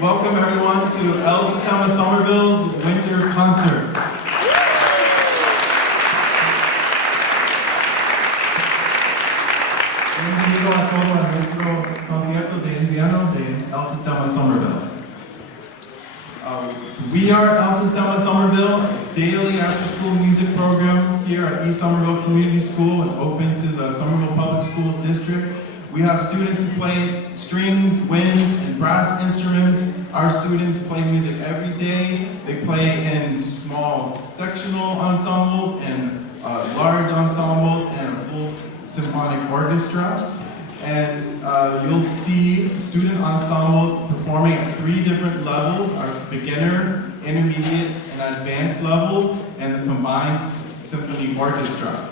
Welcome everyone to El Sistema Somerville's winter concert. Bienvenido a todos a nuestro concierto de invierno de El Sistema Somerville. We are El Sistema Somerville, a daily after-school music program here at East Somerville Community School and open to the Somerville Public School District. We have students who play strings, winds, and brass instruments. Our students play music every day. They play in small sectional ensembles and large ensembles and a full symphonic orchestra. And you'll see student ensembles performing at 3 different levels: our beginner, intermediate, and advanced levels, and the combined symphony orchestra.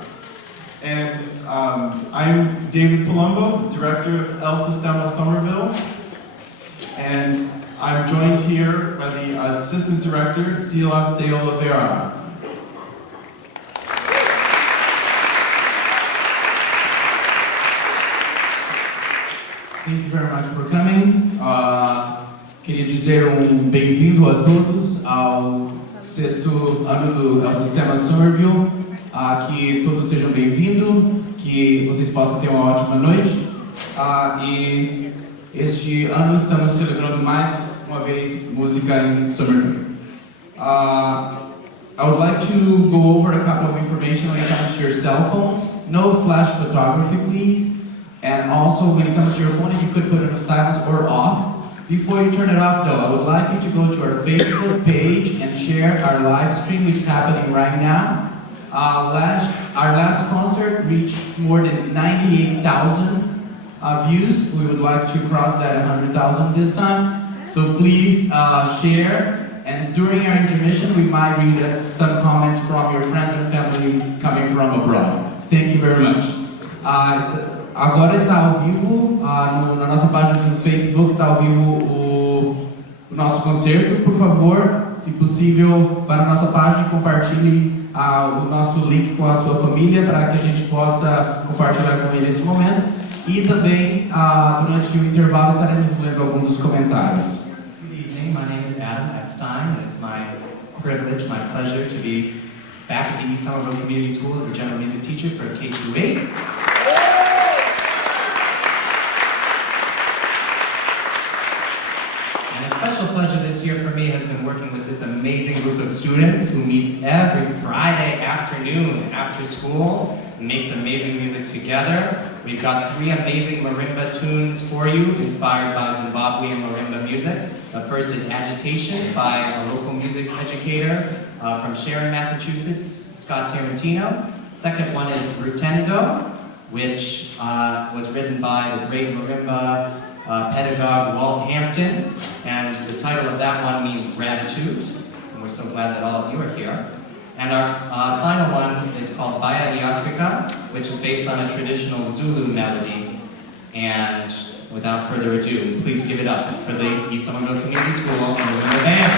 And I'm David Palumbo, the director of El Sistema Somerville, and I'm joined here by the assistant director, Silas de Oliveira. Thank you very much for coming. Queria dizer bem-vindo a todos ao 6º ano do El Sistema Somerville. Que todos sejam bem-vindos, que vocês possam ter uma ótima noite. E este ano estamos celebrando mais uma vez música em Somerville. I would like to go over a couple of information when it comes to your cell phones. No flash photography, please. And also, when it comes to your phone, if you could put it on silence or off. Before you turn it off, though, I would like you to go to our Facebook page and share our live stream, which is happening right now. Our last concert reached more than 98,000 views. We would like to cross that 100,000 this time. So please share. And during our intermission, we might read some comments from your friends and families coming from abroad. Thank you very much. Agora está ao vivo, na nossa página do Facebook está ao vivo o nosso concerto. Por favor, se possível, vá na nossa página e compartilhe o nosso link com a sua família para que a gente possa compartilhar com ele esse momento. E também, durante o intervalo, estaremos lendo alguns dos comentários. Good evening, my name is Adam Epstein, and it's my privilege, my pleasure to be back at the East Somerville Community School as a general music teacher for K-8. And a special pleasure this year for me has been working with this amazing group of students who meets every Friday afternoon after school and makes amazing music together. We've got 3 amazing marimba tunes for you, inspired by Zimbabwean marimba music. The first is Agitation by a local music educator from Sharon, Massachusetts, Scott Tarantino. Second one is Rutendo, which was written by the great marimba pedagogue Walt Hampton, and the title of that one means gratitude, and we're so glad that all of you are here. And our final one is called Baia e Africa, which is based on a traditional Zulu melody. And without further ado, please give it up for the East Somerville Community School Marimba Band.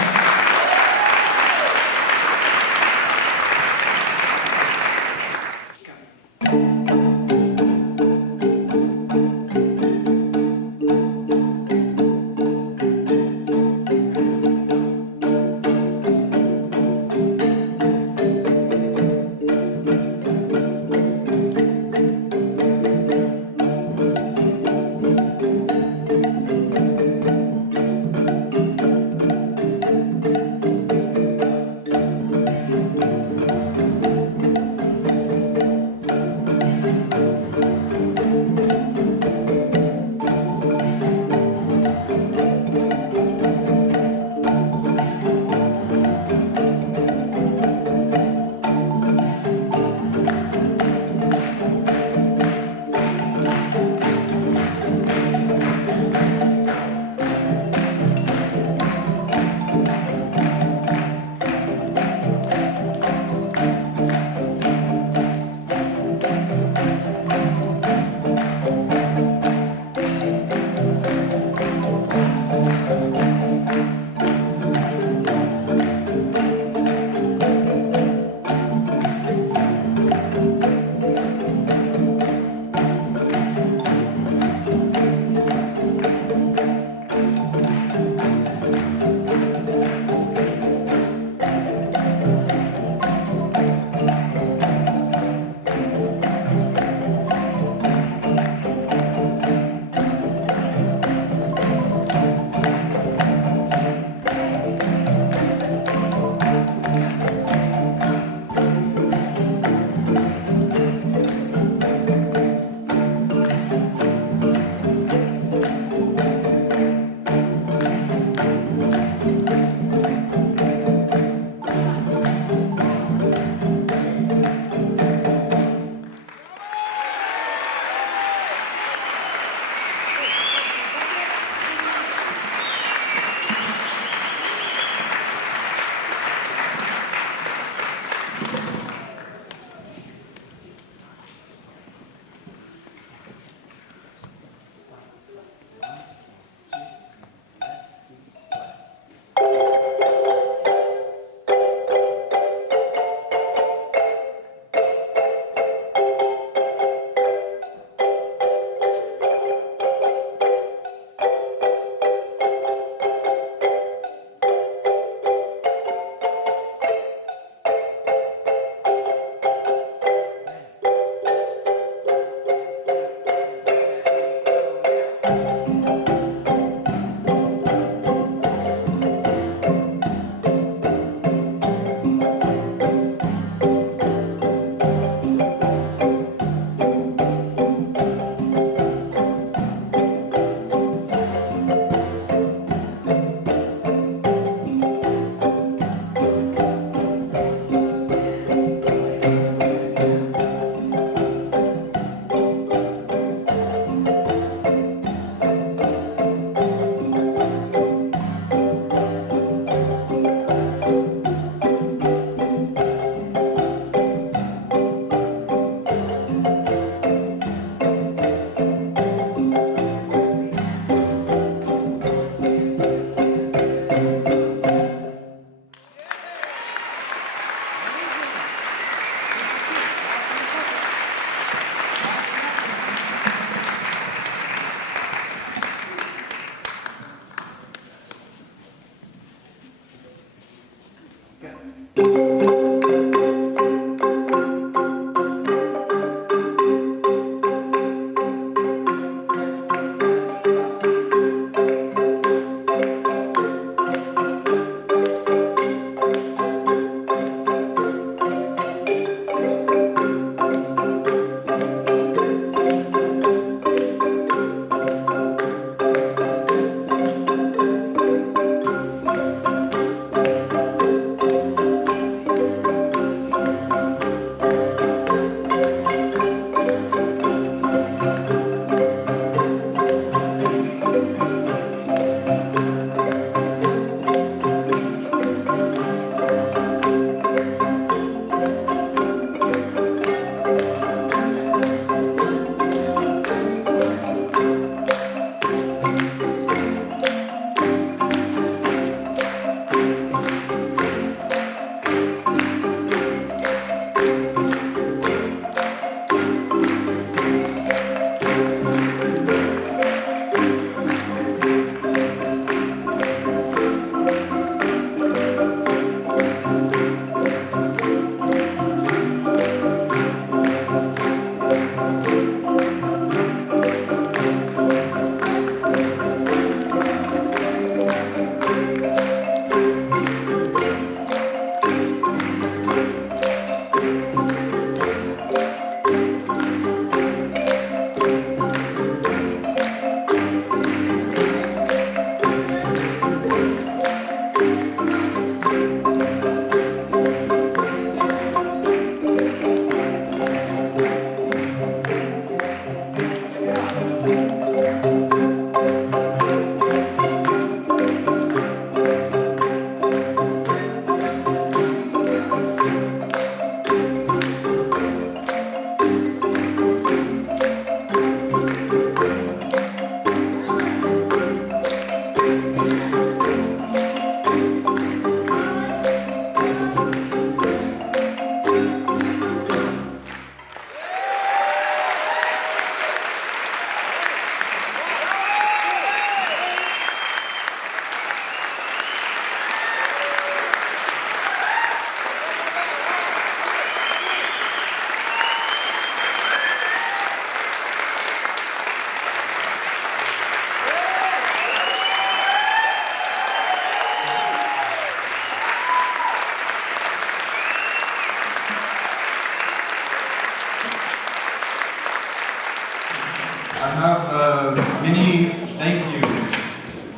many thank yous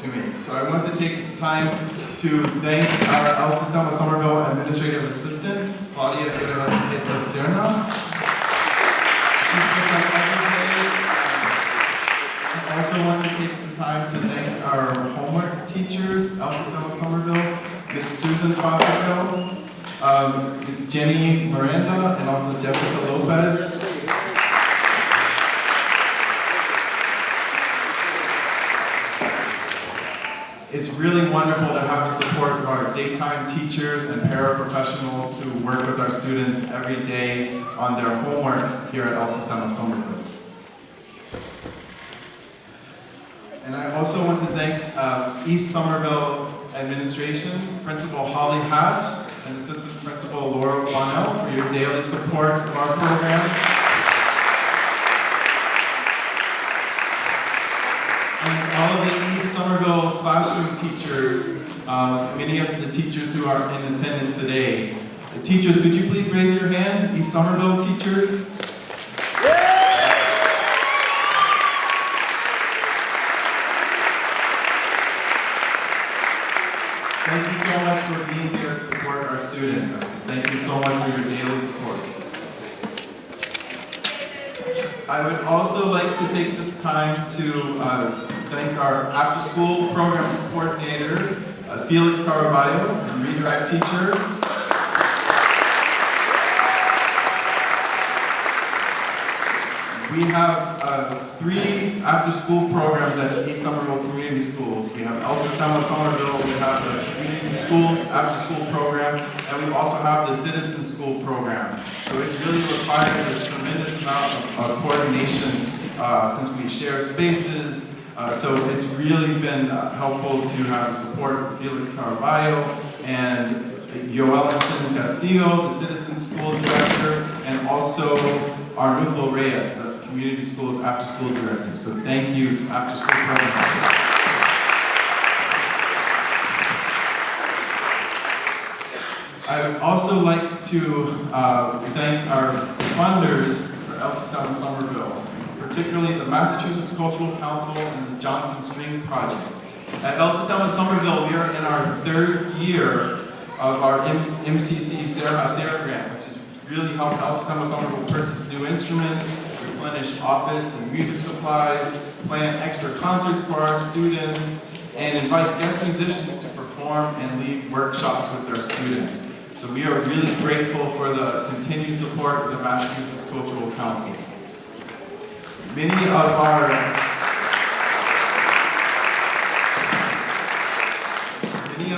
to me. So I want to take time to thank our El Sistema Somerville Administrative Assistant, Claudia Serna. She's with us every day. I also want to take the time to thank our homework teachers, El Sistema Somerville, Ms. Susan Fontenot, Jenny Miranda, and also Jessica Lopez. It's really wonderful to have the support of our daytime teachers and paraprofessionals who work with our students every day on their homework here at El Sistema Somerville. And I also want to thank East Somerville Administration, Principal Holly Hatch, and Assistant Principal Laura Bonnell for your daily support of our program. And all of the East Somerville classroom teachers, many of the teachers who are in attendance today. Teachers, could you please raise your hand? East Somerville teachers. Thank you so much for being here to support our students. Thank you so much for your daily support. I would also like to take this time to thank our after-school programs coordinator, Felix Caraballo, and redirect teacher. We have 3 after-school programs at East Somerville Community Schools. We have El Sistema Somerville, we have the Community Schools after-school program, and we also have the Citizen School program. So it really requires a tremendous amount of coordination since we share spaces. So it's really been helpful to have the support of Felix Caraballo and Yoelton Castillo, the Citizen School Director, and also Arnulfo Reyes, the Community Schools After School Director. So thank you to After School Program. I would also like to thank our funders for El Sistema Somerville, particularly the Massachusetts Cultural Council and the Johnson String Project. At El Sistema Somerville, we are in our 3rd year of our MCC Sarah grant, which has really helped El Sistema Somerville purchase new instruments, replenish office and music supplies, plan extra concerts for our students, and invite guest musicians to perform and lead workshops with their students. So we are really grateful for the continued support of the Massachusetts Cultural Council. Many of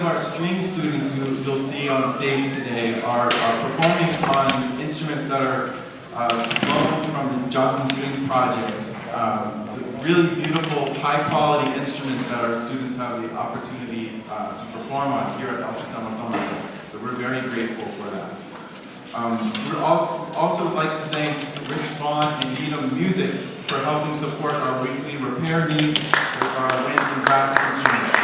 our string students who you'll see on stage today are performing on instruments that are loaned from the Johnson String Project. So really beautiful, high-quality instruments that our students have the opportunity to perform on here at El Sistema Somerville. So we're very grateful for that. We'd also like to thank Rich Vaughn and Needham Music for helping support our weekly repair needs with our winds and brass instruments.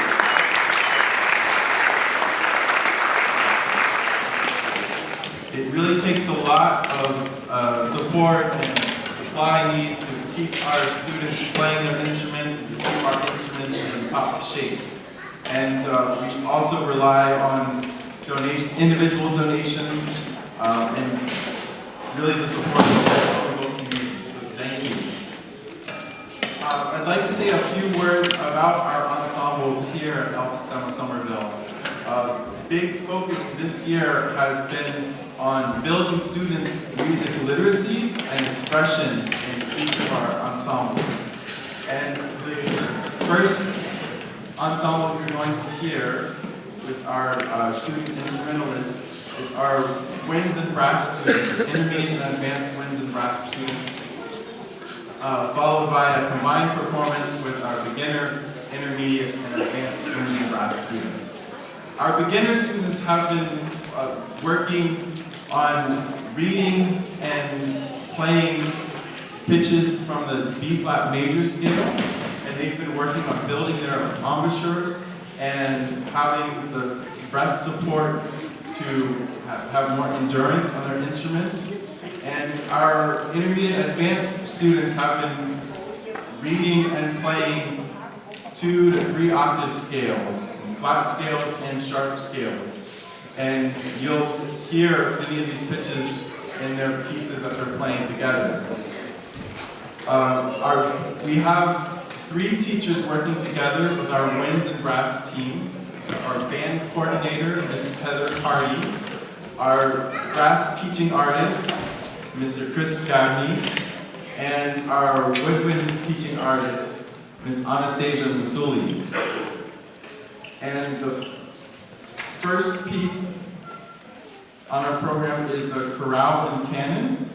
It really takes a lot of support and supply needs to keep our students playing their instruments and to keep our instruments in top shape. And we also rely on individual donations and really the support of the local community. So thank you. I'd like to say a few words about our ensembles here at El Sistema Somerville. Big focus this year has been on building students' music literacy and expression in each of our ensembles. And the first ensemble you're going to hear with our student instrumentalists is our winds and brass students, intermediate and advanced winds and brass students, followed by a combined performance with our beginner, intermediate, and advanced winds and brass students. Our beginner students have been working on reading and playing pitches from the B-flat major scale, and they've been working on building their embouchures and having the breath support to have more endurance on their instruments. And our intermediate and advanced students have been reading and playing 2 to 3 octave scales, flat scales and sharp scales. And you'll hear many of these pitches in their pieces that they're playing together. We have 3 teachers working together with our winds and brass team. Our band coordinator, Ms. Heather Hardy, our brass teaching artist, Mr. Chris Gabney, and our woodwinds teaching artist, Ms. Anastasia Musuli. And the first piece on our program is the chorale and canon,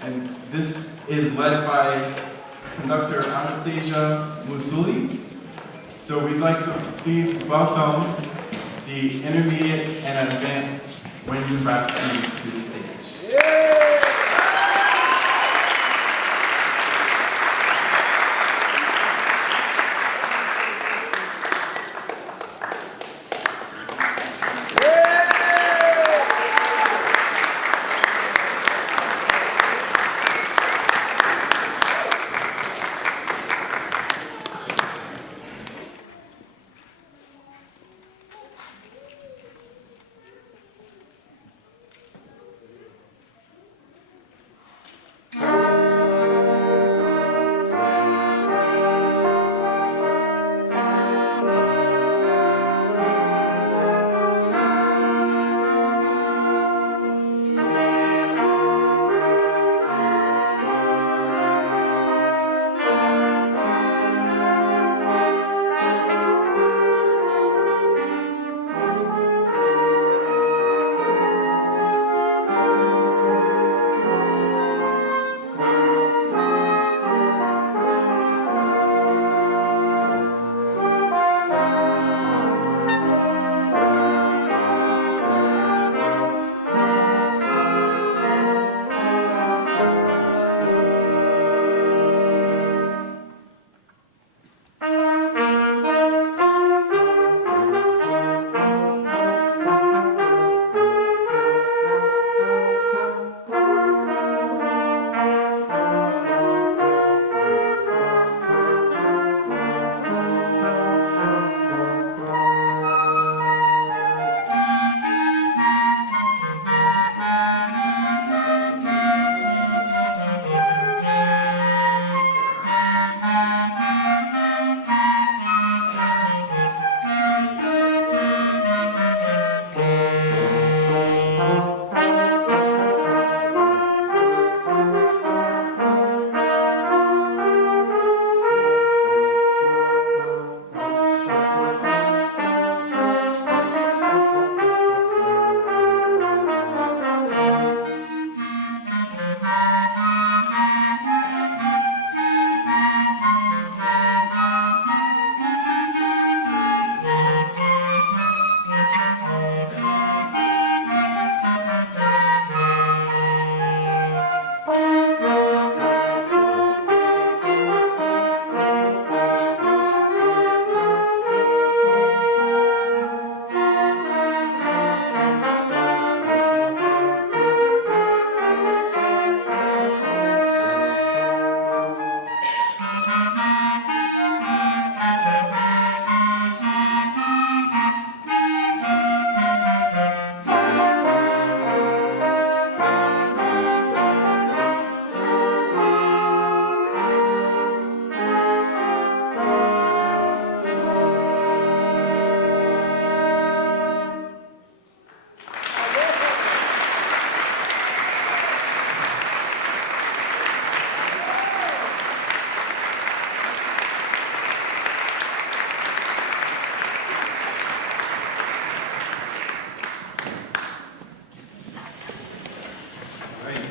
and this is led by conductor Anastasia Musuli. So we'd like to please welcome the intermediate and advanced winds and brass students to the stage.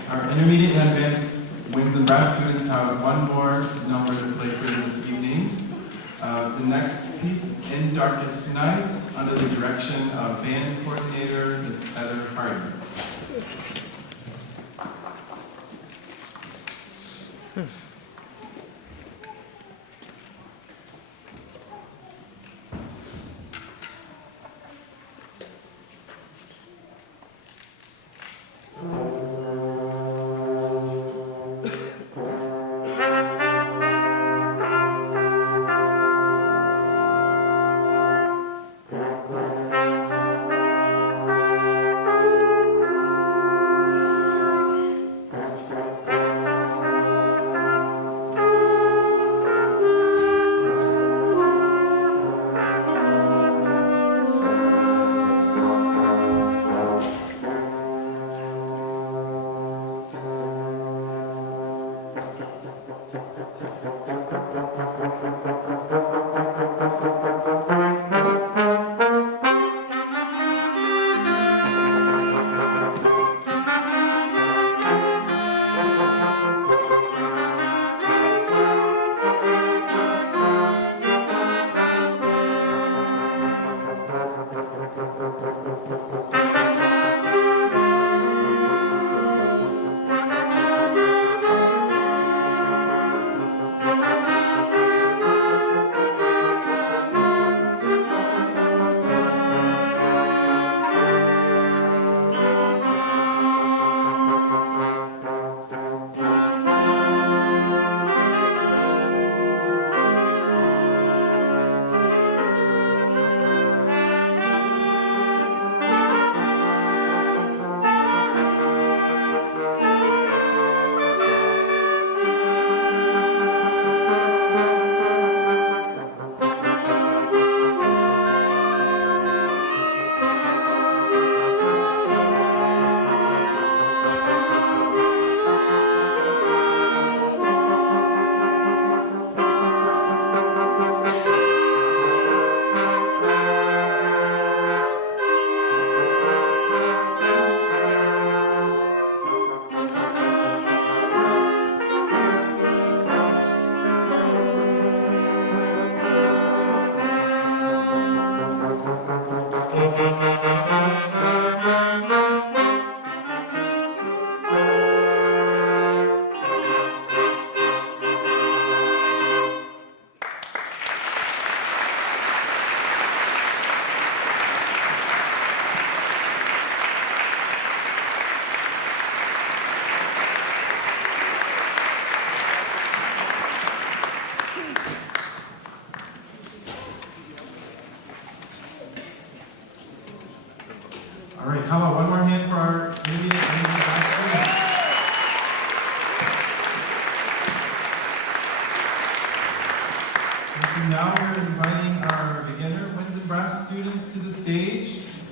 Our intermediate and advanced winds and brass students have one more number to play for you this evening. The next piece, In Darkest Nights, under the direction of band coordinator Ms. Heather Hardy.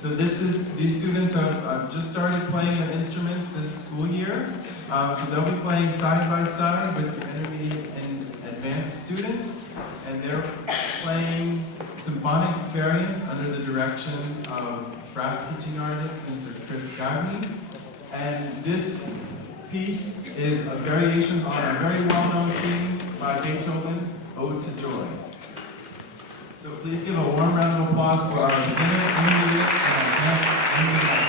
So these students have just started playing their instruments this school year. So they'll be playing side by side with the intermediate and advanced students, and they're playing symphonic variants under the direction of brass teaching artist, Mr. Chris Gagne. And this piece is a variations on a very well-known theme by Beethoven, Ode to Joy. So please give a warm round of applause for our beginner, intermediate, and advanced intermediate.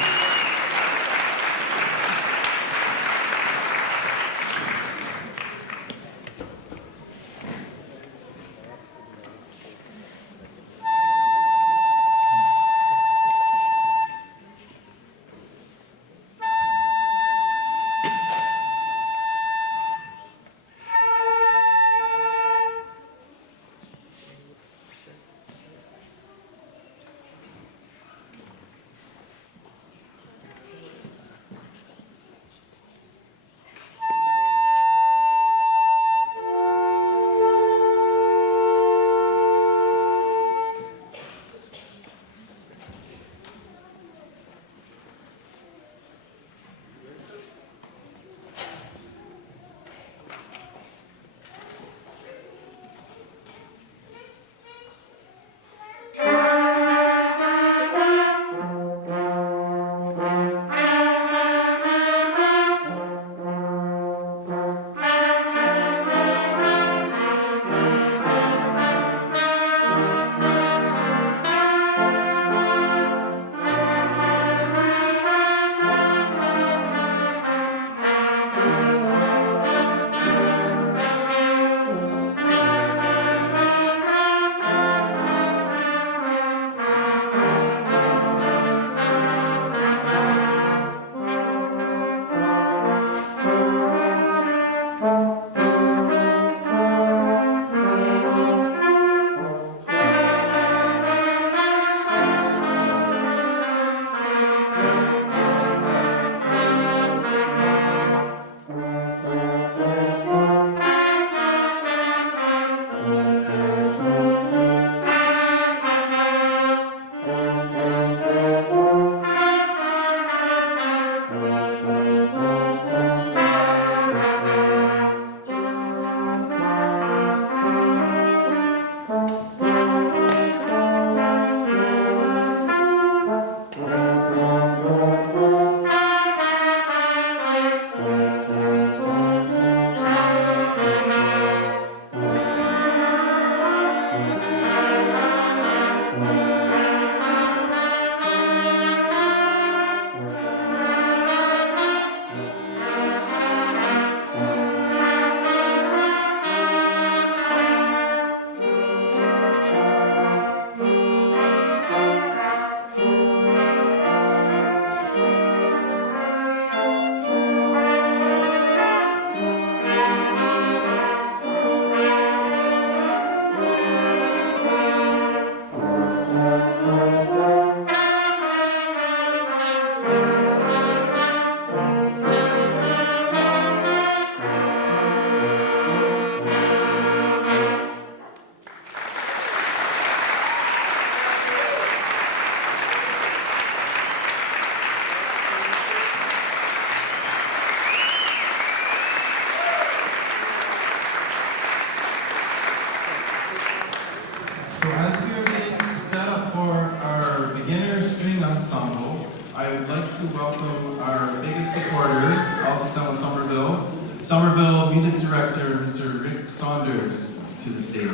So as we are getting set up for our beginner string ensemble, I would like to welcome our biggest supporter, all Sistema Somerville Music Director, Mr. Rick Saunders, to the stage.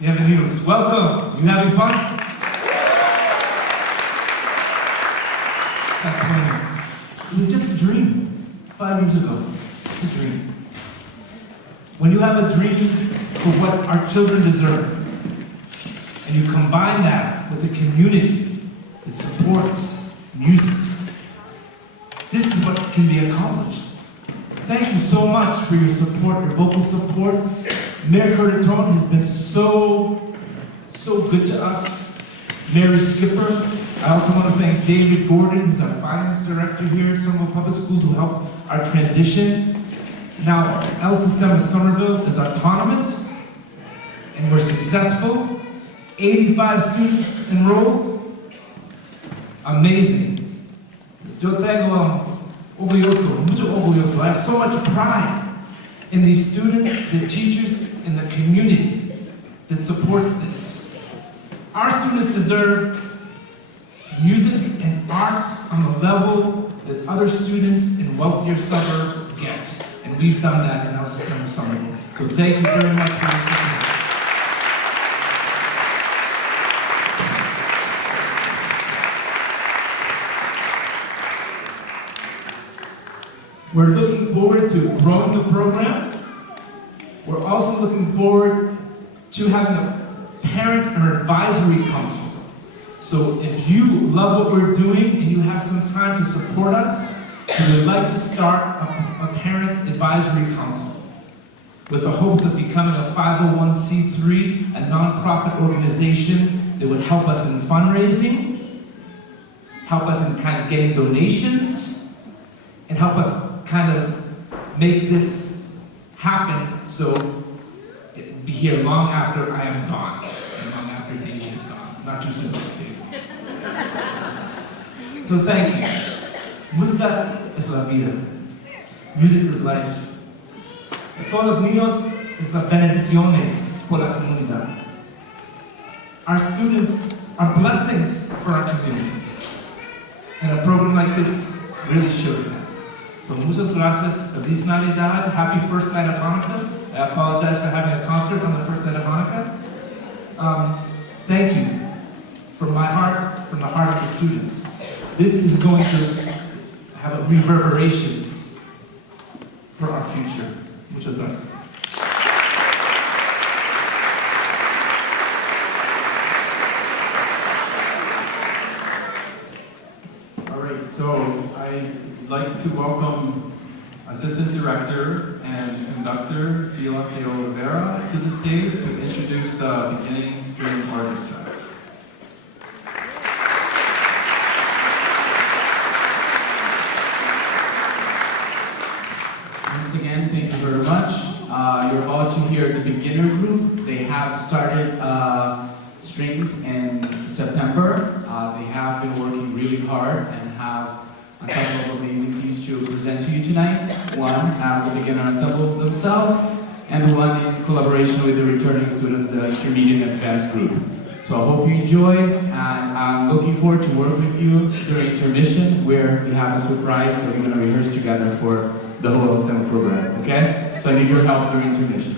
Bienvenidos. Welcome. You having fun? That's funny. It was just a dream 5 years ago. Just a dream. When you have a dream for what our children deserve, and you combine that with a community that supports music, this is what can be accomplished. Thank you so much for your support, your vocal support. Mayor Curtatone has been so good to us. Mary Skipper, I also want to thank David Gordon, who's our finance director here at Somerville Public Schools, who helped our transition. Now, El Sistema Somerville is autonomous, and we're successful. 85 students enrolled. Amazing. Yo tengo orgulloso, mucho orgulloso. I have so much pride in these students, the teachers, and the community that supports this. Our students deserve music and art on the level that other students in wealthier suburbs get. And we've done that in El Sistema Somerville. So thank you very much for your support. We're looking forward to growing the program. We're also looking forward to having a parent or advisory council. So if you love what we're doing and you have some time to support us, we would like to start a parent advisory council with the hopes of becoming a 501c3, a nonprofit organization that would help us in fundraising, help us in kind of getting donations, and help us kind of make this happen so it will be here long after I am gone, and long after David is gone. Not too soon, David. So thank you. Música es la vida. Music is life. A todos los niños es las bendiciones por la comunidad. Our students are blessings for our community. And a program like this really shows that. So muchas gracias. Feliz Navidad. Happy first night of Hanukkah. I apologize for having a concert on the first night of Hanukkah. Thank you from my heart, from the heart of the students. This is going to have reverberations for our future. Muchas gracias. All right, so I'd like to welcome Assistant Director and Conductor Silas de Oliveira to the stage to introduce the beginning string orchestra. Once again, thank you very much. You're about to hear the beginner group. They have started strings in September. They have been working really hard and have a couple of amazing pieces to present to you tonight. One as the beginner ensemble themselves, and one in collaboration with the returning students, the intermediate and advanced group. So I hope you enjoy, and I'm looking forward to work with you during intermission, where we have a surprise that we're going to rehearse together for the whole STEM program, okay? So I need your help during intermission.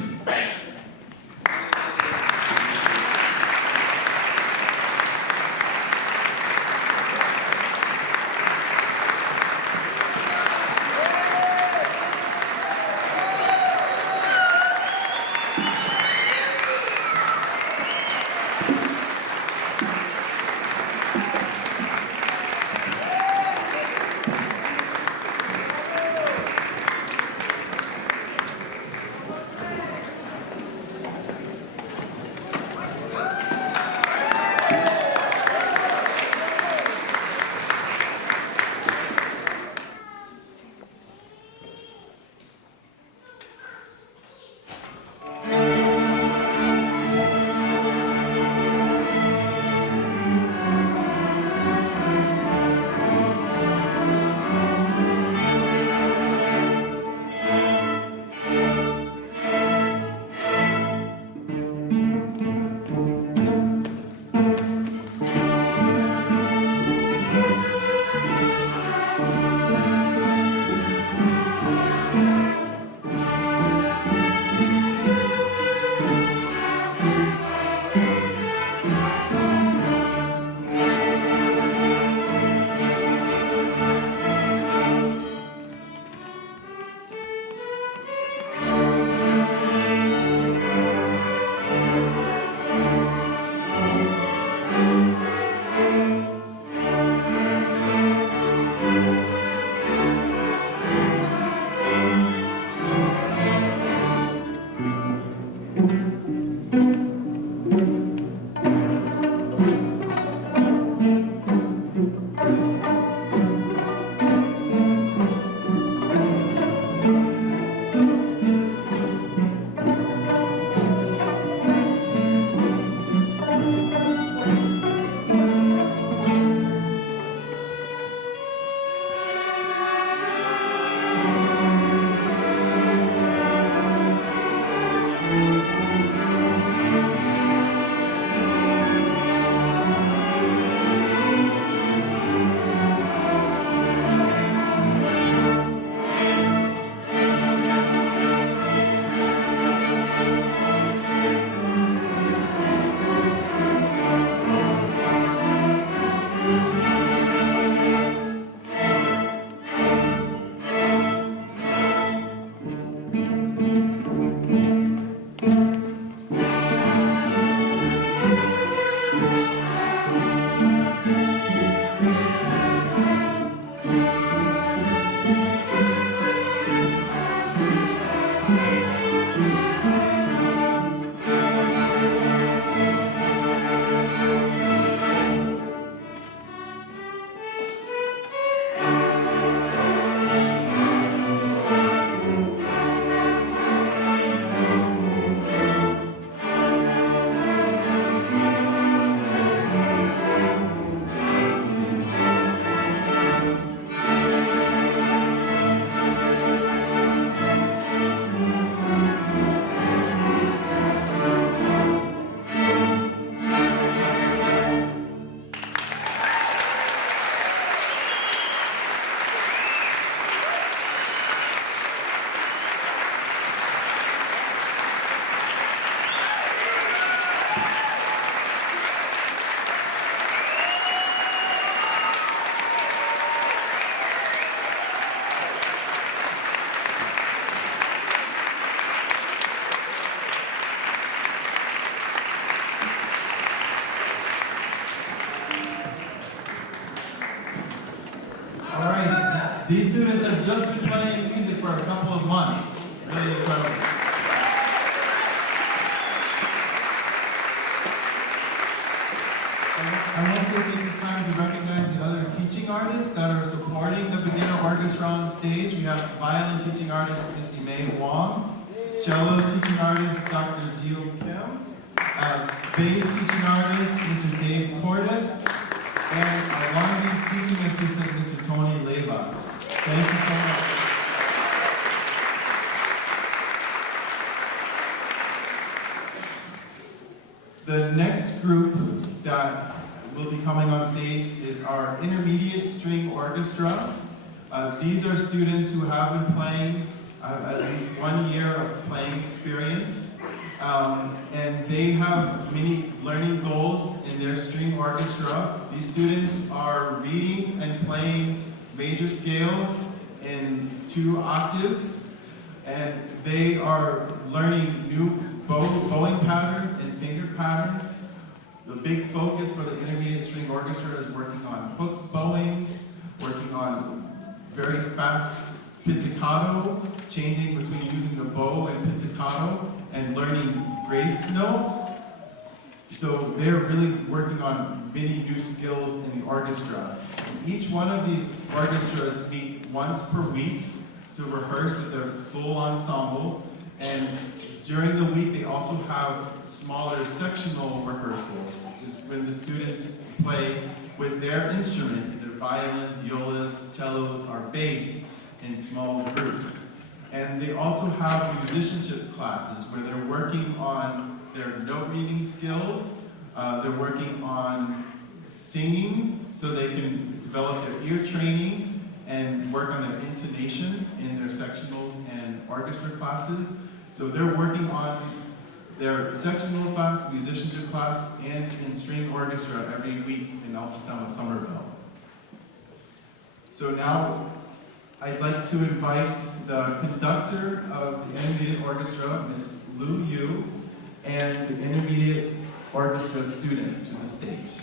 These students have just been playing music for a couple of months. Really incredible. I want to take this time to recognize the other teaching artists that are supporting the beginner orchestra on stage. We have violin teaching artist Missy May Wong, cello teaching artist Dr. Gio Kim, bass teaching artist Mr. Dave Cordes, and our laundry teaching assistant Mr. Tony Levas. Thank you so much. The next group that will be coming on stage is our intermediate string orchestra. These are students who have been playing at least 1 year of playing experience, and they have many learning goals in their string orchestra. These students are reading and playing major scales in 2 octaves, and they are learning new bowing patterns and finger patterns. The big focus for the intermediate string orchestra is working on hooked bowings, working on very fast pizzicato, changing between using the bow and pizzicato, and learning grace notes. So they're really working on many new skills in the orchestra. And each one of these orchestras meet once per week to rehearse with their full ensemble, and during the week they also have smaller sectional rehearsals, which is when the students play with their instrument, either violin, violas, cellos, or bass, in small groups. And they also have musicianship classes where they're working on their note reading skills, they're working on singing so they can develop their ear training and work on their intonation in their sectionals and orchestra classes. So they're working on their sectional class, musicianship class, and in string orchestra every week in Sistema Somerville. So now I'd like to invite the conductor of the intermediate orchestra, Ms. Lu Yu, and the intermediate orchestra students to the stage.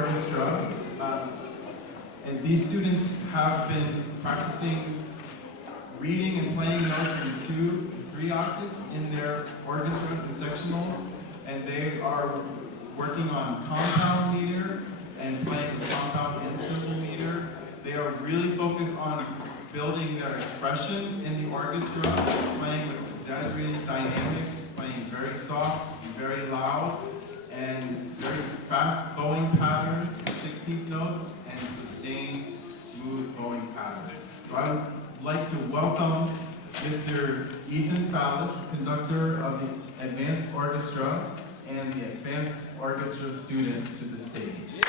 orchestra, and these students have been practicing reading and playing notes in 2, 3 octaves in their orchestra and sectionals, and they are working on compound meter and playing with compound and simple meter. They are really focused on building their expression in the orchestra, playing with exaggerated dynamics, playing very soft, very loud, and very fast bowing patterns, 16th notes, and sustained, smooth bowing patterns. So I would like to welcome Mr. Ethan Fallis, conductor of the Advanced Orchestra, and the Advanced Orchestra students to the stage.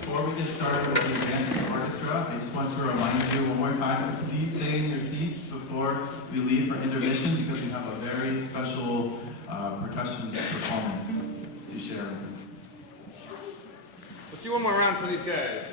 Before we get started with the Advanced Orchestra, I just want to remind you one more time to please stay in your seats before we leave for intermission, because we have a very special percussion performance to share. Let's do one more round for these guys.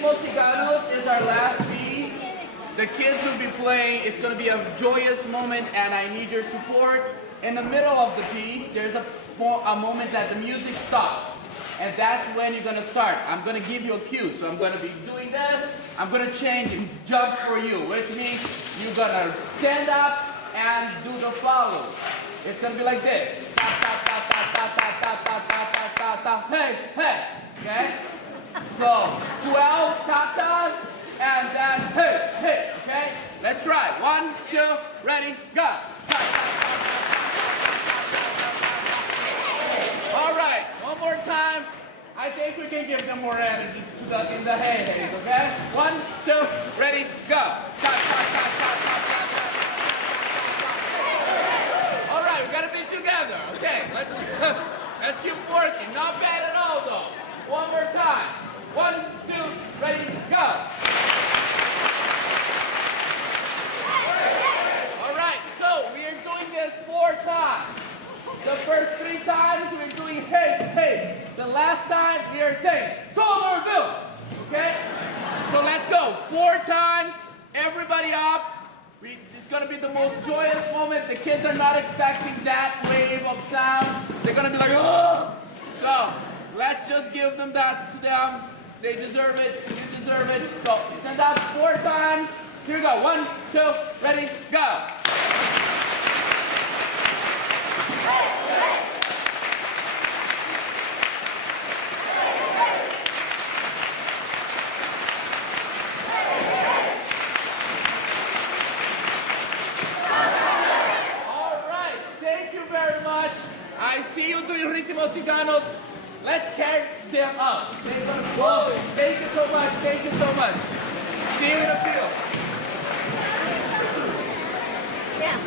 Ritmo Ciganos is our last piece. The kids will be playing. It's going to be a joyous moment, and I need your support. In the middle of the piece, there's a moment that the music stops. And that's when you're going to start. I'm going to give you a cue. So I'm going to be doing this. I'm going to change and jump for you, which means you're going to stand up and do the follow. It's going to be like this. Ta, ta, ta, ta, ta, ta, ta, ta, ta, ta, ta. Hey, hey. Okay? So 12 ta-tas and then hey, hey. Okay? Let's try. 1, 2, ready, go. All right, one more time. I think we can give them more energy in the hey heys, okay? 1, 2, ready, go. All right, we gotta be together. Okay, let's keep working. Not bad at all though. One more time. 1, 2, ready, go. All right, so we are doing this 4 times. The first 3 times we're doing hey, hey. The last time we are saying Somerville. Okay? So let's go. 4 times. Everybody up. It's gonna be the most joyous moment. The kids are not expecting that wave of sound. They're gonna be like, oh! So let's just give them that to them. They deserve it. You deserve it. So stand up 4 times. Here we go. 1, 2, ready, go. I see you doing Ritmo Ciganos. Let's carry them up. They're gonna go. Thank you so much. Thank you so much. See you in the field. Yeah.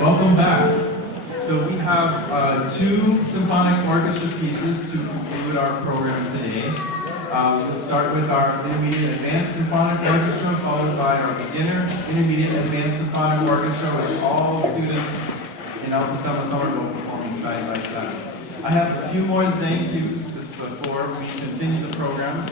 Welcome back. So we have two symphonic orchestra pieces to conclude our program today. We'll start with our intermediate advanced symphonic orchestra, followed by our beginner intermediate advanced symphonic orchestra, with all students in El Sistema Somerville performing side by side. I have a few more thank yous before we continue the program.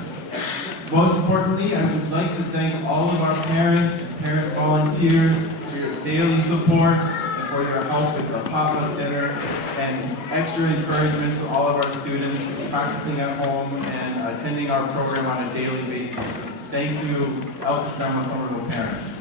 Most importantly, I would like to thank all of our parents and parent volunteers for your daily support and for your help with the pop-up dinner and extra encouragement to all of our students practicing at home and attending our program on a daily basis. Thank you, El Sistema Somerville parents.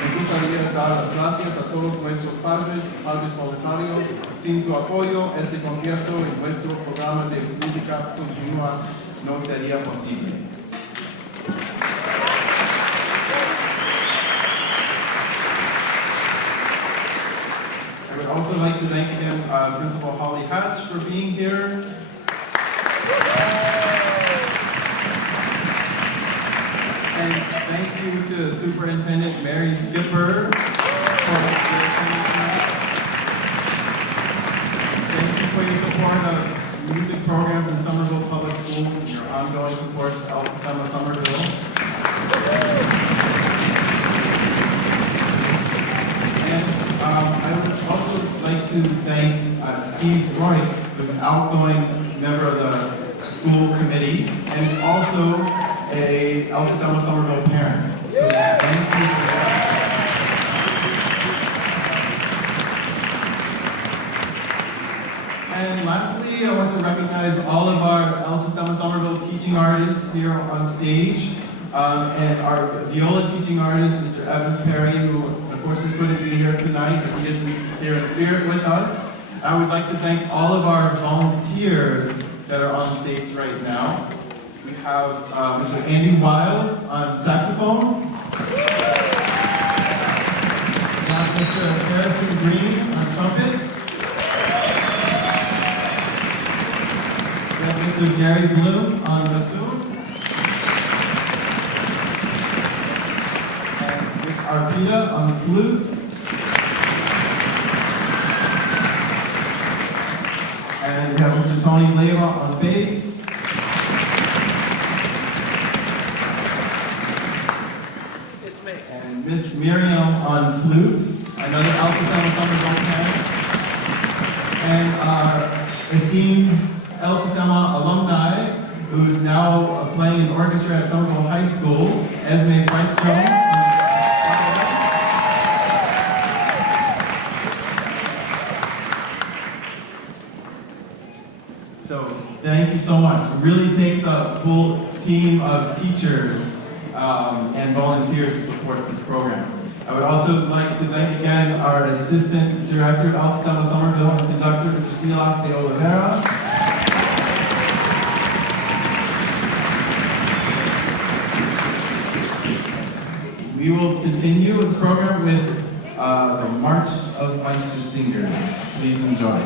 Me gustaría dar las gracias a todos nuestros padres y padres voluntarios. Sin su apoyo, este concierto y nuestro programa de música continua no sería posible. I would also like to thank again Principal Holly Hatch for being here. And thank you to Superintendent Mary Skipper for your attendance tonight. Thank you for your support of music programs in Somerville Public Schools and your ongoing support of El Sistema Somerville. And I would also like to thank Steve Roy, who's an outgoing member of the school committee and is also a El Sistema Somerville parent. So thank you for that. And lastly, I want to recognize all of our El Sistema Somerville teaching artists here on stage. And our viola teaching artist, Mr. Evan Perry, who unfortunately couldn't be here tonight, but he is here in spirit with us. I would like to thank all of our volunteers that are on stage right now. We have Mr. Andy Wild on saxophone. We have Mr. Harrison Green on trumpet. We have Mr. Jerry Bloom on bassoon. And Ms. Arpita on flute. And we have Mr. Tony Leva on bass. And Miss Miriam on flute, another El Sistema Somerville parent. And our esteemed El Sistema alumni, who is now playing in orchestra at Somerville High School, Esme Price-Jones. So, thank you so much. It really takes a full team of teachers and volunteers to support this program. I would also like to thank again our Assistant Director of El Sistema Somerville and conductor, Mr. Silas de Oliveira. We will continue this program with the March of Meister Singers. Please enjoy.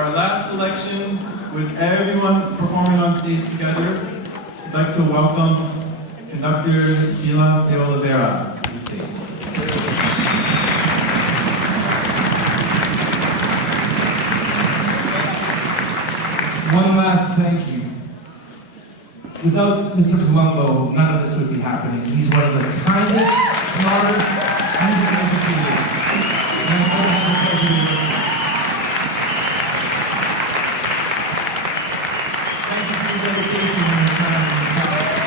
our last selection, with everyone performing on stage together, I'd like to welcome conductor Silas de Oliveira to the stage. One last thank you. Without Mr. Colombo, none of this would be happening. He's one of the kindest, smartest music educators. And I've ever had the pleasure to work with. Thank you for your dedication and your time and your talent.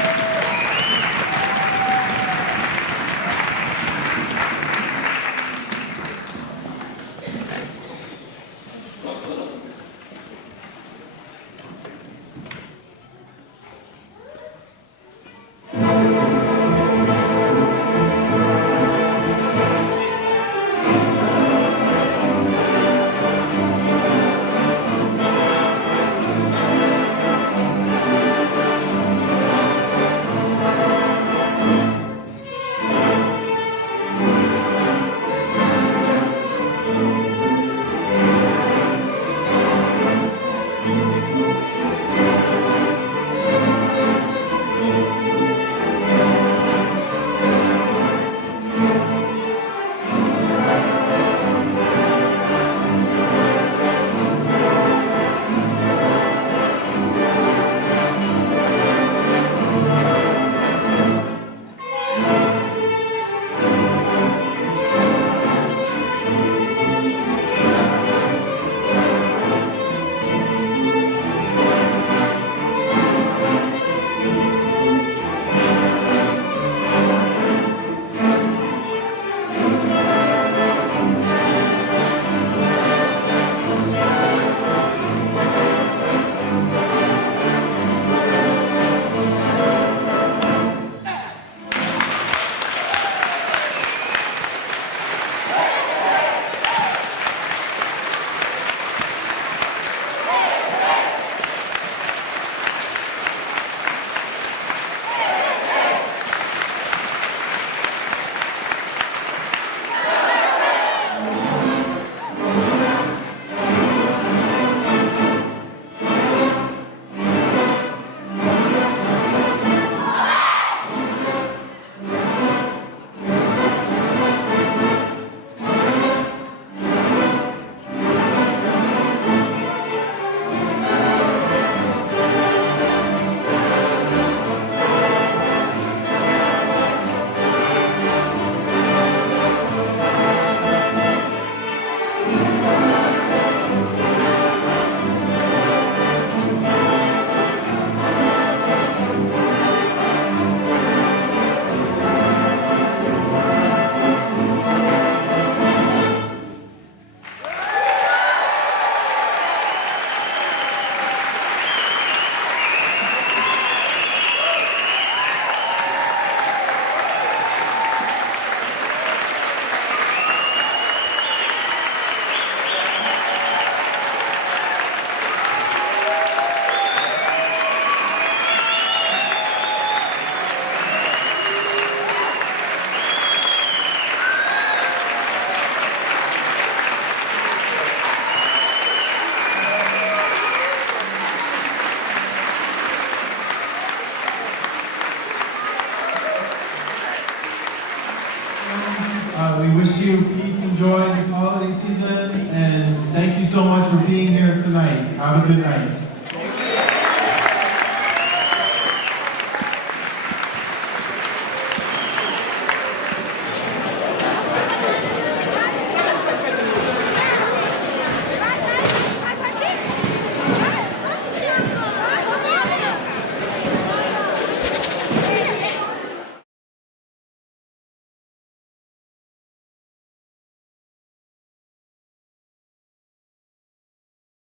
We wish you peace and joy this holiday season, and thank you so much for being here tonight. Have a good night.